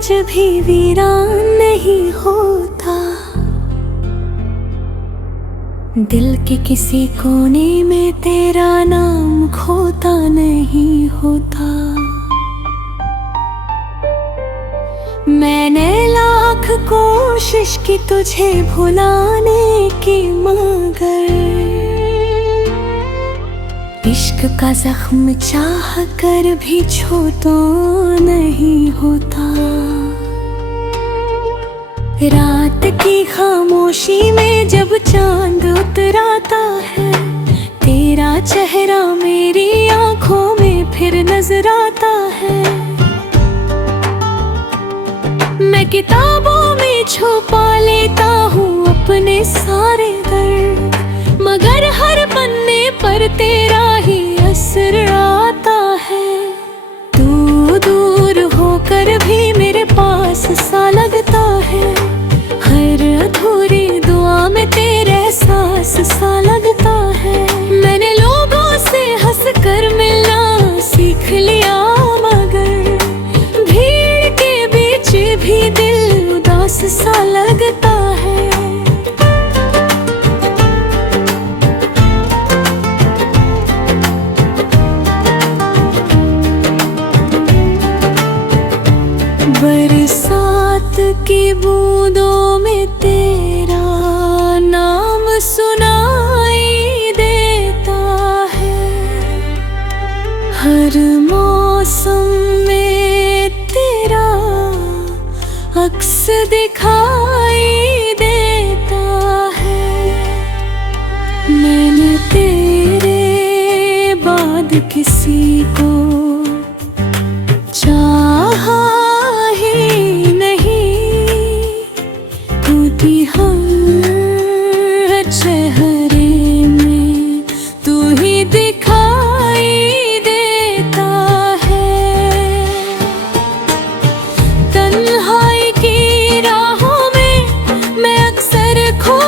आज भी वीरान नहीं होता। दिल के किसी कोने में तेरा नाम खोता नहीं होता। मैंने लाख कोशिश की तुझे भुलाने की, मगर इश्क का जख्म चाह कर भी छू तो नहीं होता। रात की खामोशी में जब चांद उतराता है, तेरा चेहरा मेरी आंखों में फिर नजर आता है। मैं किताबों में छुपा लेता हूँ अपने सारे दर्द, मगर हर पन्ने पर तेरा ही असर आता है। तू दूर होकर भी मेरे पास सा लगता है, हर अधूरी दुआ में तेरे एहसास सा लगता है। मैंने लोगों से हंस कर मिलना सीख लिया, मगर भीड़ के बीच भी दिल उदास सा लगता है। बरसात की बूंदों में तेरा नाम सुनाई देता है, हर मौसम में तेरा अक्स दिखाई देता है। मैंने तेरे बाद किसी को चाहा हर चेहरे में तू ही दिखाई देता है। तन्हाई की राहों में मैं अक्सर खो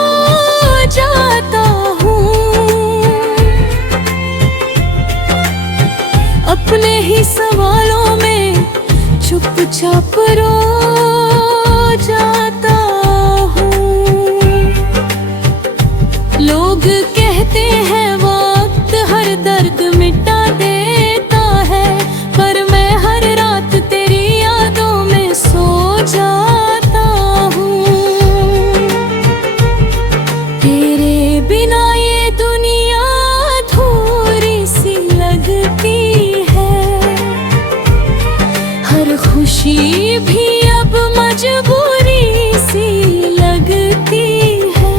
जाता हूँ, अपने ही सवालों में चुपचाप रो जाता। लोग कहते हैं वक्त हर दर्द मिटा देता है, पर मैं हर रात तेरी यादों में सो जाता हूँ। तेरे बिना ये दुनिया अधूरी सी लगती है, हर खुशी भी अब मजबूरी सी लगती है।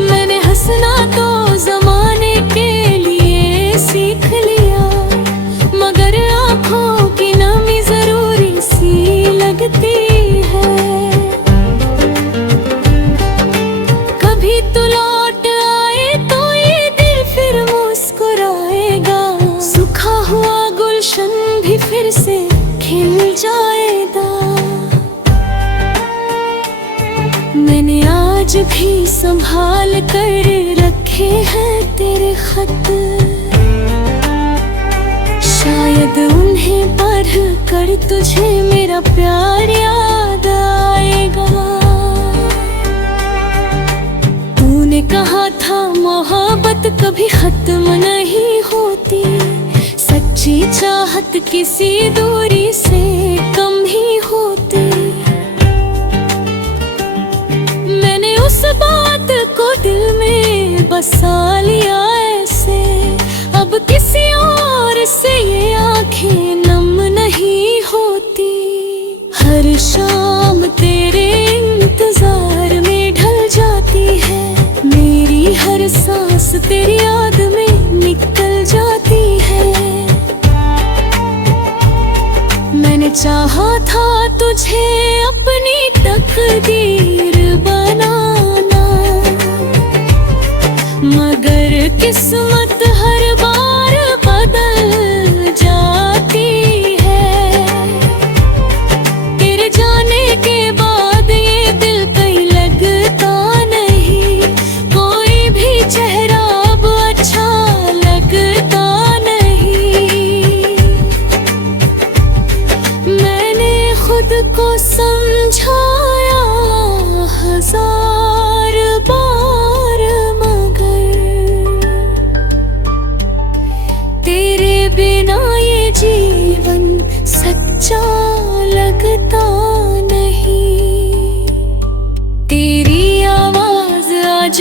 मैंने हंसना तो जमाने के लिए सीख लिया, मगर आँखों की नमी जरूरी सी लगती है। कभी तू लौट आए तो ये दिल फिर मुस्कुराएगा, सूखा हुआ गुलशन भी फिर से खिल जाएगा। मैंने आज भी संभाल कर रखे हैं तेरे खत, शायद उन्हें पढ़ कर तुझे मेरा प्यार याद आएगा। तूने कहा था मोहब्बत कभी खत्म नहीं होती, सच्ची चाहत किसी दूरी से कम ही होती। मैंने उस बात को दिल में बसा लिया ऐसे, अब किसी और से ये आंखें नम नहीं होती। हर शाम तेरे इंतजार में ढल जाती है, मेरी हर सांस तेरी याद में निकल जाती है। मैंने चाहा था तुझे अपनी तकदीर बनाना, मगर किस्मत हर बार बदल जाती है। तेरे जाने के बाद ये दिल कहीं लगता नहीं, कोई भी चेहरा अब अच्छा लगता नहीं। मैंने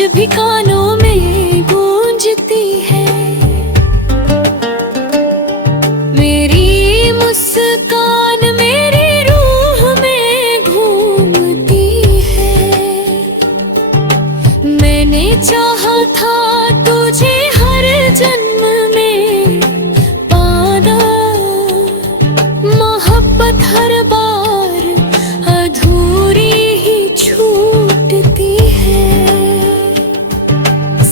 भी कानों में गूंजती है। मेरी मुस्कान मेरी रूह में घूमती है। मैंने चाहा था तुझे हर जन्म में पाना, मोहब्बत हर बार अधूरी ही छूटती है।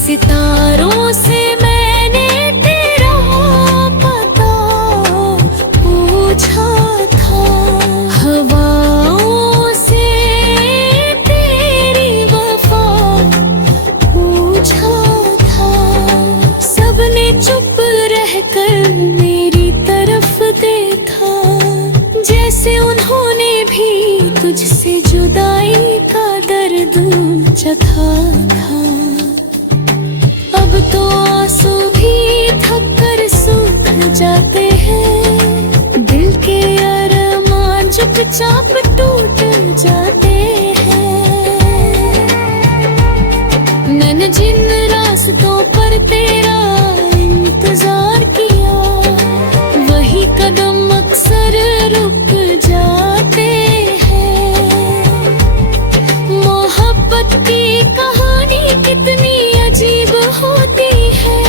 सितारों से मैंने तेरा पता पूछा था, हवाओं से तेरी वफा पूछा था। सबने चुप रहकर मेरी तरफ देखा, जैसे उन्होंने भी तुझसे जुदाई का दर्द चखा था। अब तो आंसू भी थक कर सूख जाते हैं, दिल के अरमान चुपचाप टूट जाते हैं। मैंने जिन रास्तों पर तेरा इंतजार किया, वही कदम अक्सर रुक जाते हैं। मोहब्बत की कहानी कितनी अजीब होती है,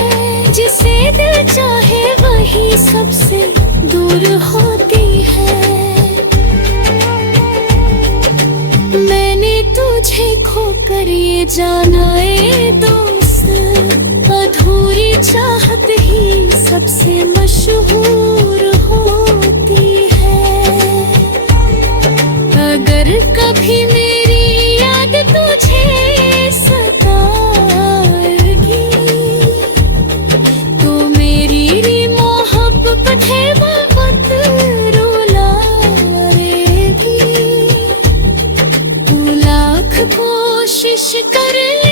जिसे दिल चाहे वही सबसे दूर होती है। मैंने तुझे खोकर ये जाना ए दोस्त, अधूरी चाहत ही सबसे मशहूर होती है। अगर कभी मेरी याद तुझे सताएगी, तो मेरी मोहब्बत है बहुत रुलाएगी। तू लाख कोशिश कर ले।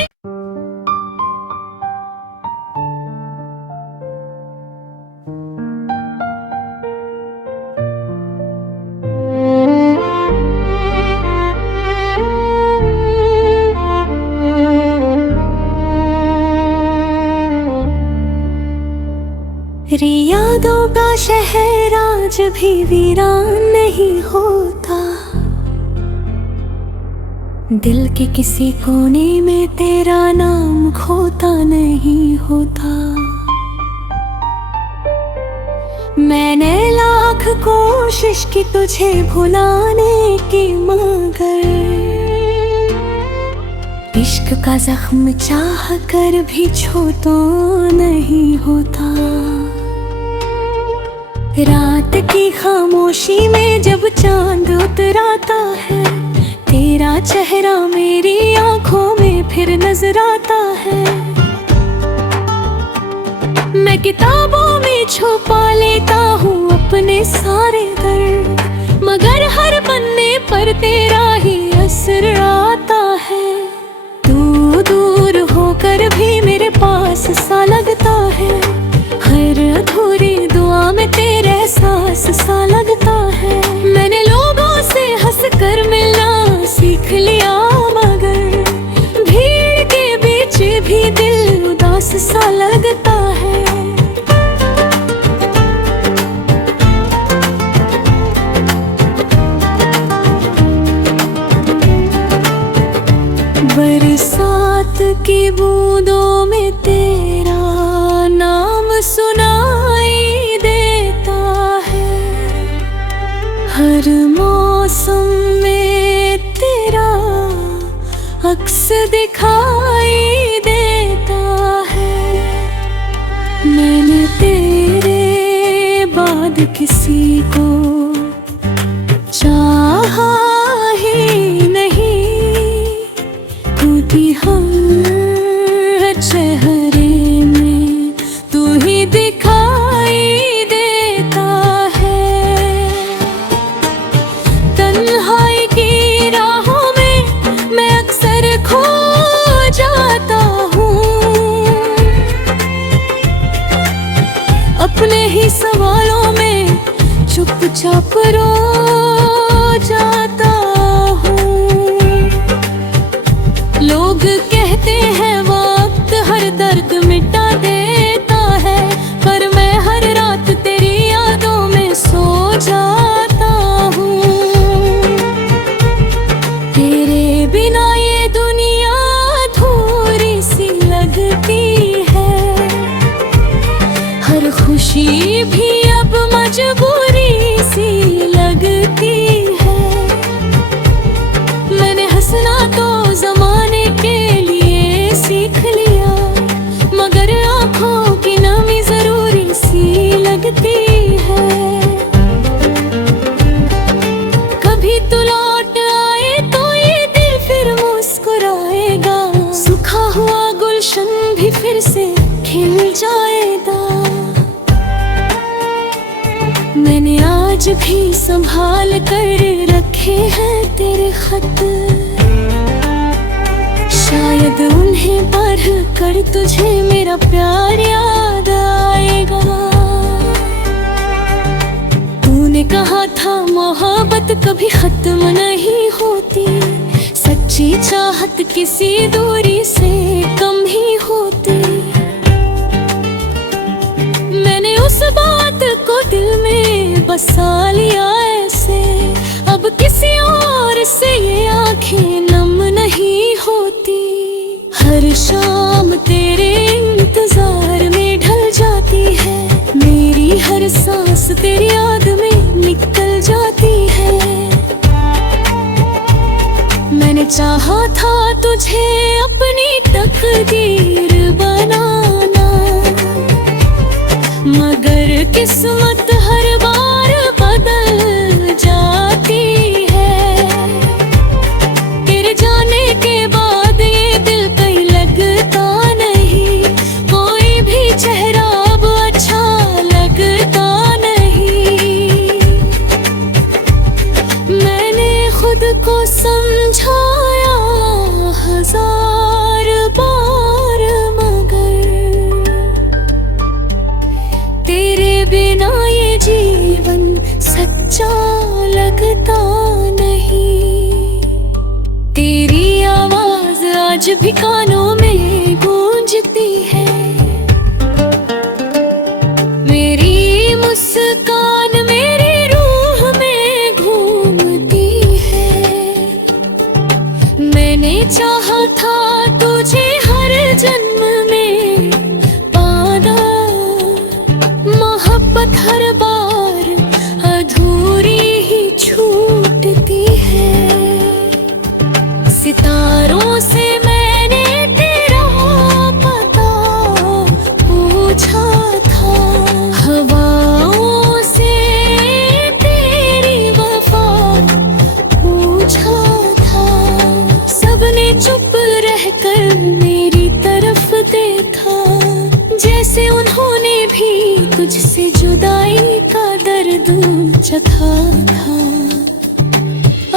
यादों का शहर आज भी वीरान नहीं होता, दिल के किसी कोने में तेरा नाम खोता नहीं होता। मैंने लाख कोशिश की तुझे भुलाने की, मगर इश्क का जख्म चाह कर भी छू तो नहीं होता। रात की खामोशी में जब चांद उतराता है, तेरा चेहरा मेरी आंखों में फिर नजर आता है। मैं किताबों में छुपा लेता हूँ अपने सारे दर्द, मगर हर पन्ने पर तेरा ही असर आता है। तू दूर होकर भी मेरे पास सा लगता है, हर अधूरी दुआ में तेरे एहसास सा लगता है। मैंने लोगों से हंस कर मिलना सीख लिया, मगर भीड़ के बीच भी दिल उदास सा लगता है। बरसात की बूंदों में तेरा नाम सुनाई देता है, हर मौसम में तेरा अक्स दिखाई देता है। मैंने तेरे बाद किसी को चाहा ही नहीं, तू थी हर चेहरे में तू ही दिखाई देता है। तन्हाई की राहों में मैं अक्सर खो जाता हूँ, अपने ही सवालों में चुपचाप रो जाता हूँ। लोग कहते हैं खुशी भी अब मजबूरी सी लगती है। मैंने हंसना तो जमाने के लिए सीख लिया, मगर आंखों की नमी जरूरी सी लगती है। कभी तो लौट आए तो ये दिल फिर मुस्कुराएगा, सूखा हुआ गुलशन भी फिर से खिल जाएगा। मैंने आज भी संभाल कर रखे हैं तेरे खत, शायद उन्हें पढ़ कर तुझे मेरा प्यार याद आएगा। तूने कहा था मोहब्बत कभी खत्म नहीं होती, सच्ची चाहत किसी दूरी से कम ही होती। मैंने उस बात को दिल में बसा लिया ऐसे, अब किसी और से ये आंखें नम नहीं होती। हर शाम तेरे इंतजार में ढल जाती है, मेरी हर सांस तेरी याद में निकल जाती है। मैंने चाहा था तुझे अपनी तकदीर बनाना, मगर किस्मत हर बार बदल जाती है। तेरे जाने के बाद ये दिल कहीं लगता नहीं, कोई भी चेहरा अब अच्छा लगता नहीं। मैंने खुद को समझाया हजार बार, मगर तेरे बिना ये जीवन सच्चा लगता नहीं। तेरी आवाज आज भी कानों में गूंजती है, मेरी मुस्कान मेरी रूह में घूमती है। मैंने चाहा था तुझे हर जन्म में पाना, मोहब्बत हर बार अधूरी ही छूटती है। सितारों से मैंने तेरा पता पूछा था, हवाओं से तेरी वफा पूछा था। सबने चुप रहकर मेरी तरफ देखा, जैसे उन्होंने भी तुझसे जुदाई का दर्द चखा था।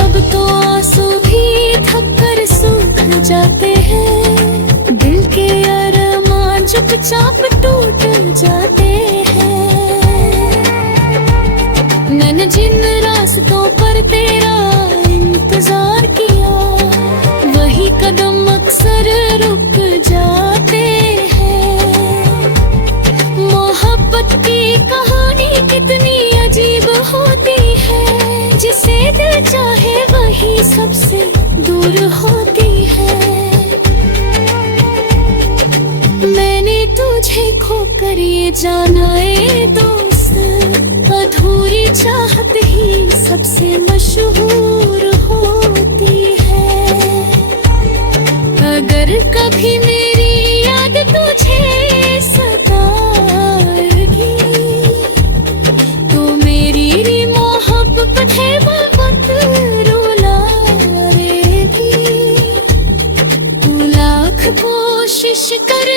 अब तो आंसू भी थक कर सूख जाते हैं, दिल के अरमान चुपचाप टूट जाते हैं। मैंने जिन रास्तों पर तेरा इंतजार किया, वही कदम अक्सर रुक जाते हैं। मोहब्बत की कहानी कितनी अजीब होती है, जिसे दिल चाहे वही सबसे दूर होती है। मैंने तुझे खोकर ये जाना ए दोस्त, अधूरी चाहत ही सबसे मशहूर होती है। अगर कभी मेरी याद तुझे सताएगी, तो मेरी मोहब्बत है बहुत रुलाएगी। तू लाख कोशिश कर